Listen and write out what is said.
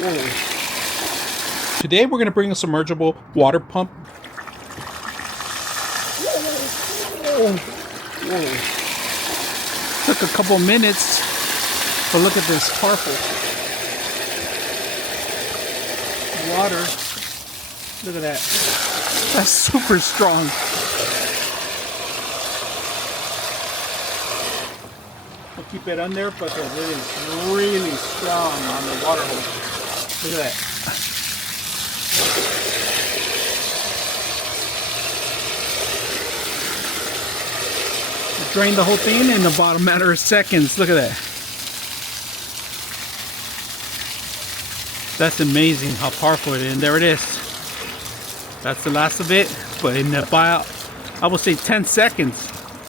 Whoa. Today we're going to bring a submersible water pump. Whoa. Took a couple minutes, but look at this powerful water. Look at that. That's super strong. I'll keep it under because it is really strong on the water hose. Look at that. It drained the whole thing in about a matter of seconds. Look at that. That's amazing how powerful it is. And there it is. That's the last of it. But in about, I would say 10 seconds.